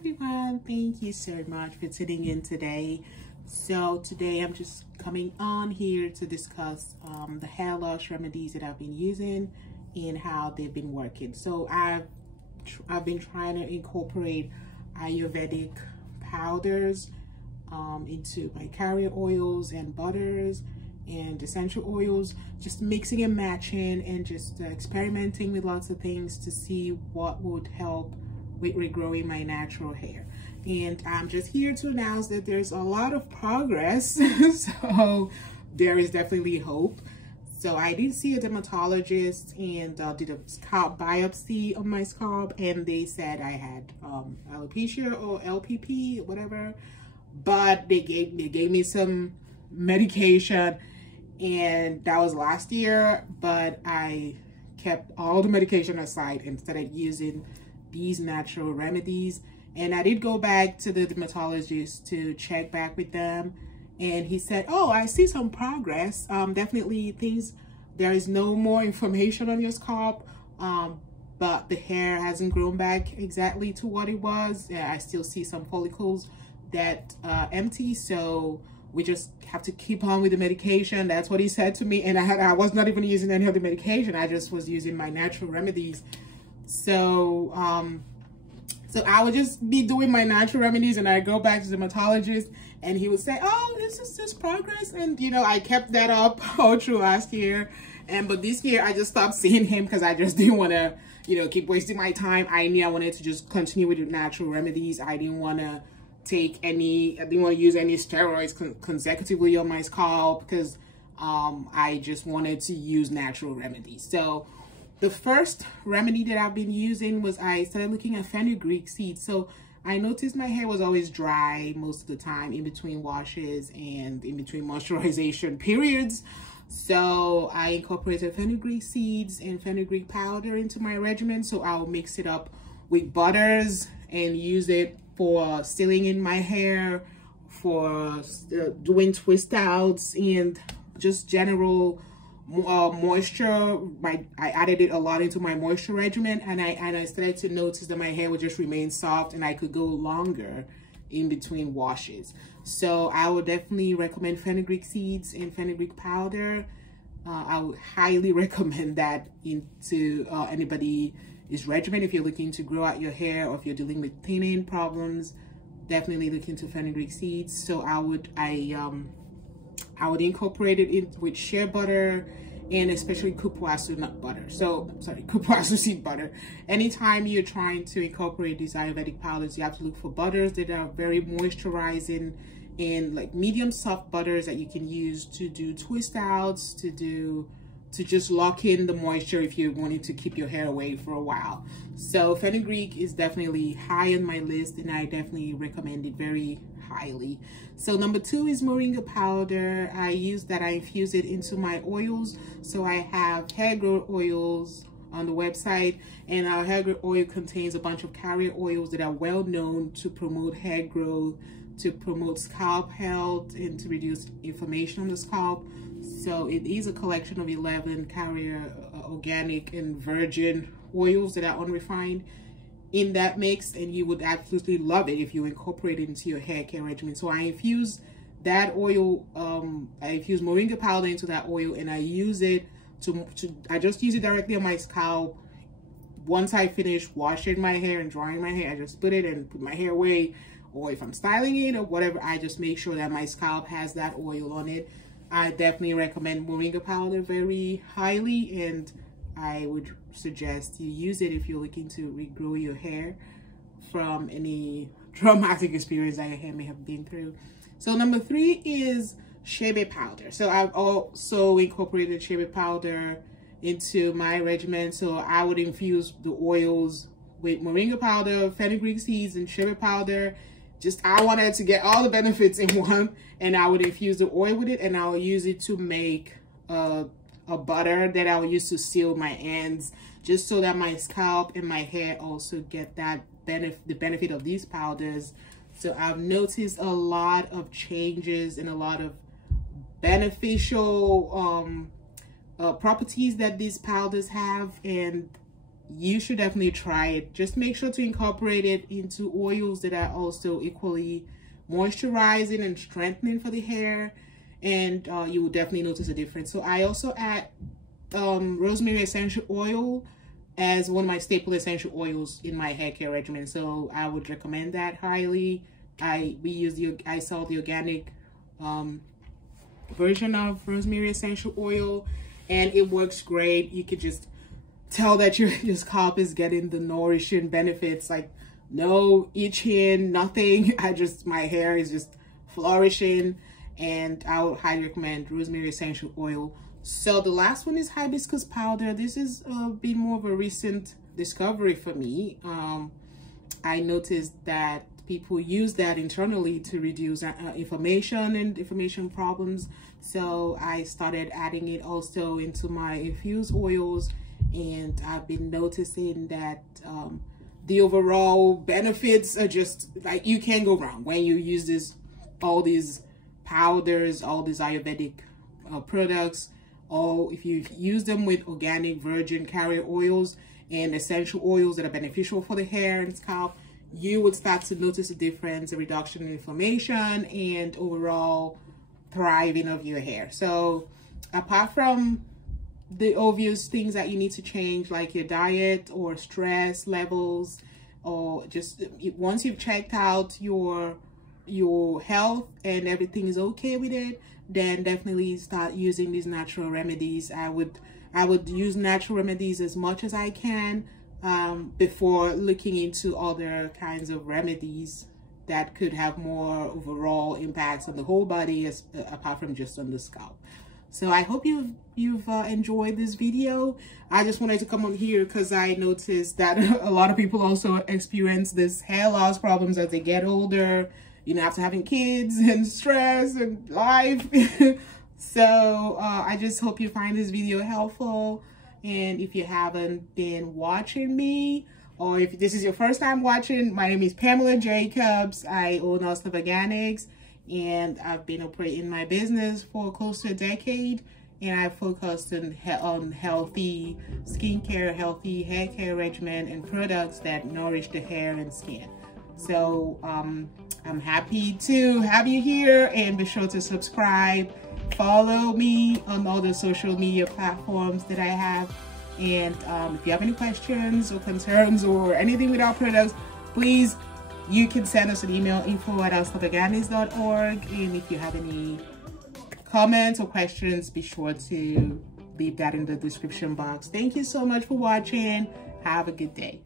everyone, thank you so much for tuning in today. So today I'm just coming on here to discuss the hair loss remedies that I've been using and how they've been working. So I've been trying to incorporate Ayurvedic powders into my carrier oils and butters and essential oils, just mixing and matching and just experimenting with lots of things to see what would help with regrowing my natural hair. And I'm just here to announce that there's a lot of progress. So there is definitely hope. So I did see a dermatologist and did a scalp biopsy of my scalp, and they said I had alopecia or LPP, whatever. But they gave me some medication, and that was last year. But I kept all the medication aside and started using these natural remedies. And I did go back to the dermatologist to check back with them, and he said, oh, I see some progress. Definitely there is no more inflammation on your scalp, but the hair hasn't grown back exactly to what it was. I still see some follicles that empty, so we just have to keep on with the medication. That's what he said to me. And I was not even using any of the medication. I just was using my natural remedies. So I would just be doing my natural remedies, and I go back to the dermatologist, and he would say, oh, this is just progress. And you know, I kept that up all through last year, but this year I just stopped seeing him because I just didn't want to, you know, keep wasting my time. I knew I wanted to just continue with the natural remedies. I didn't want to use any steroids consecutively on my scalp because I just wanted to use natural remedies. So the first remedy that I've been using was I started looking at fenugreek seeds. So I noticed my hair was always dry most of the time in between washes and in between moisturization periods. So I incorporated fenugreek seeds and fenugreek powder into my regimen. So I'll mix it up with butters and use it for sealing in my hair, for doing twist outs, and just general moisture. I added it a lot into my moisture regimen, and I started to notice that my hair would just remain soft and I could go longer in between washes. So I would definitely recommend fenugreek seeds and fenugreek powder. I would highly recommend that into anybody's regimen. If you're looking to grow out your hair, or if you're dealing with thinning problems, definitely look into fenugreek seeds. So I would incorporate it in with shea butter, and especially cupuaçu nut butter. Cupuaçu seed butter. Anytime you're trying to incorporate these Ayurvedic powders, you have to look for butters that are very moisturizing, and like medium soft butters that you can use to do twist outs, to just lock in the moisture if you're wanting to keep your hair away for a while. So fenugreek is definitely high on my list, and I definitely recommend it very highly. So number 2 is moringa powder. I infuse it into my oils. So I have hair growth oils on the website, and our hair growth oil contains a bunch of carrier oils that are well known to promote hair growth, to promote scalp health, and to reduce inflammation on the scalp. So it is a collection of 11 carrier organic and virgin oils that are unrefined in that mix, and you would absolutely love it if you incorporate it into your hair care regimen. So I infuse that oil, I infuse moringa powder into that oil, and I use it I just use it directly on my scalp. Once I finish washing my hair and drying my hair, I just put it and put my hair away, or if I'm styling it or whatever, I just make sure that my scalp has that oil on it. I definitely recommend moringa powder very highly, and I would suggest you use it if you're looking to regrow your hair from any traumatic experience that your hair may have been through. So number 3 is shea powder. So I've also incorporated shea powder into my regimen. So I would infuse the oils with moringa powder, fenugreek seeds, and shea powder. I wanted to get all the benefits in one, and I would infuse the oil with it, and I will use it to make a butter that I will use to seal my ends, just so that my scalp and my hair also get that the benefit of these powders. So I've noticed a lot of changes and a lot of beneficial properties that these powders have, and you should definitely try it. Just make sure to incorporate it into oils that are also equally moisturizing and strengthening for the hair, and you will definitely notice a difference. So I also add rosemary essential oil as one of my staple essential oils in my hair care regimen, so I would recommend that highly. I saw the organic version of rosemary essential oil, and it works great. You could just tell that your scalp is getting the nourishing benefits, like no itching, nothing. My hair is just flourishing, and I would highly recommend rosemary essential oil. So the last one is hibiscus powder. This has been more of a recent discovery for me. I noticed that people use that internally to reduce inflammation and inflammation problems. So I started adding it also into my infused oils, and I've been noticing that the overall benefits are just like, you can't go wrong when you use all these powders, all these Ayurvedic products. If you use them with organic virgin carrier oils and essential oils that are beneficial for the hair and scalp, you would start to notice a difference, a reduction in inflammation and overall thriving of your hair. So apart from the obvious things that you need to change, like your diet or stress levels, or just once you've checked out your health and everything is okay with it, then definitely start using these natural remedies. I would use natural remedies as much as I can before looking into other kinds of remedies that could have more overall impacts on the whole body, apart from just on the scalp. So I hope you've enjoyed this video. I just wanted to come on here because I noticed that a lot of people also experience this hair loss problems as they get older, you know, after having kids and stress and life. So I just hope you find this video helpful. And if you haven't been watching me, or if this is your first time watching, my name is Pamela Jacobs. I own Awesome Organics, and I've been operating my business for close to a decade, and I focused on healthy skincare, healthy hair care regimen, and products that nourish the hair and skin. So I'm happy to have you here, and be sure to subscribe, follow me on all the social media platforms that I have. And if you have any questions or concerns or anything with our products, please, you can send us an email, info@houseoforganics.org. And if you have any comments or questions, be sure to leave that in the description box. Thank you so much for watching. Have a good day.